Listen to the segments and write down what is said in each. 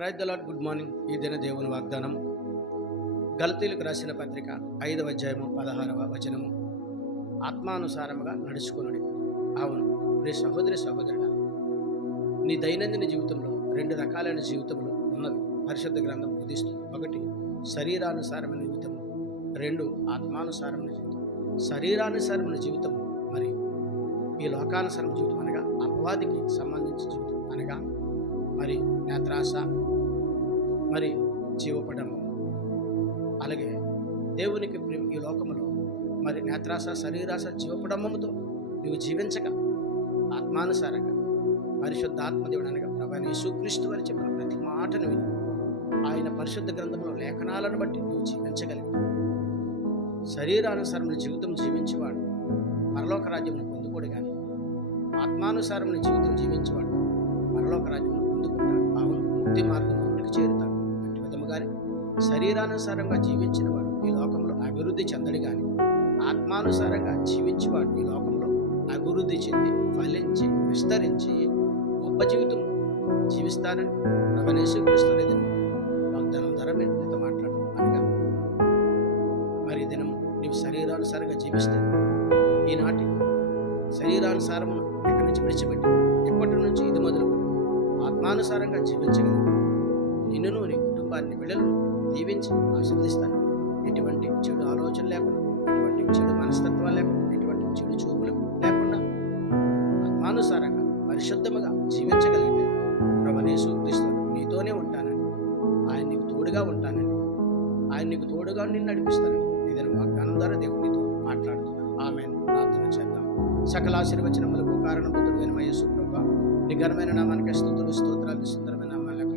Praise the Lord. Good morning. ఈ దిన దేవుని వాగ్దానం గలతీయులకు రాసిన పత్రిక 5వ అధ్యాయము 16వ వచనము. ఆత్మానుసారముగా నడుచుకొనుడి. అవును ప్రియ సహోదరి సహోదరుడా, నీ దైనందిన జీవితంలో 2 రకాలైన జీవితములు ఉన్నవి పరిశుద్ధ గ్రంథం బోధిస్తుంది. 1 శరీరానుసారమైన జీవితం, 2 ఆత్మానుసారమైన జీవితం. శరీరానుసారమైన జీవితం మరి ఈ లోకానుసారమైన జీవితం అనగా అపవాదికి సంబంధించిన జీవితం అనగా మరి నేత్రాశ, మరి జీవపడము. అలాగే దేవునికి ఈ లోకములో మరి నేత్రాశ, శరీరాశ, జీవపడముతో నువ్వు జీవించగా ఆత్మానుసారంగా పరిశుద్ధాత్మ దేవుడు అనగా ప్రభువైన యేసుక్రీస్తు వారు చెప్పిన ప్రతి మాటను విని ఆయన పరిశుద్ధ గ్రంథంలో లేఖనాలను బట్టి నువ్వు జీవించగలిగి శరీరానుసారమైన జీవితం జీవించేవాడు పరలోక రాజ్యంను పొందుకోడు, కానీ ఆత్మానుసారమైన జీవితం జీవించేవాడు పరలోక రాజ్యంను పొందుకుంటాడు. అవును, ముక్తి మార్గంలోనికి చేరుతాడు. అట్టి విధముగానే శరీరానుసారంగా జీవించిన వాడు ఈ లోకంలో అభివృద్ధి చెందడు, కానీ ఆత్మానుసారంగా జీవించేవాడు ఈ లోకంలో అభివృద్ధి చెంది ఫలించి విస్తరించి గొప్ప జీవితం జీవిస్తానని ప్రభువైన యేసుక్రీస్తు వాగ్దానం ద్వారా నేను నీతో మాట్లాడుతున్నాను. అనగా మరి దినం నీవు శరీరానుసారంగా జీవిస్తే ఈనాటి శరీరానుసారమును ఎక్కడి నుంచి విడిచిపెట్టి ఎప్పటి నుంచి ఇది మొదలు ఆత్మానుసారంగా జీవించగలిగి నిన్నును నీ కుటుంబాన్ని బిడ్డలను దీవించి ఆశీర్వదిస్తాను. ఎటువంటి చెడు ఆలోచన లేకుండా, ఎటువంటి చెడు మనస్తత్వాలు లేకుండా, ఎటువంటి చెడు చూపులు లేకుండా ఆత్మానుసారంగా పరిశుద్ధముగా జీవించగలిగితే ప్రభువైన యేసుక్రీస్తు నీతోనే ఉంటానని, ఆయన నీకు తోడుగా ఉంటానని, ఆయన నీకు తోడుగా నిన్ను నడిపిస్తానని ఏదైనా వాగ్దానం ద్వారా దేవుడు నీతో మాట్లాడుతున్నాను. ఆమేన్. ప్రార్థన చేద్దాం. సకల ఆశీర్వచనములకు కారణభూతుడైన మా యేసు ప్రభువా, నీ ఘనమైన నామానికి స్తుతులు స్తోత్రాలు, సుందరమైన నామాలకు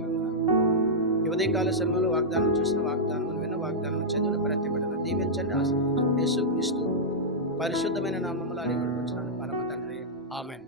ఉదయకాల సమయంలో వాగ్దానం చూసిన వాగ్దానం విన్న వాగ్దానం చదివిన ప్రతి బిడ్డను దీవించండి, ఆశీర్వదించండి. యేసుక్రీస్తు పరిశుద్ధమైన నామములో అడిగి పరమ తండ్రి. ఆమేన్.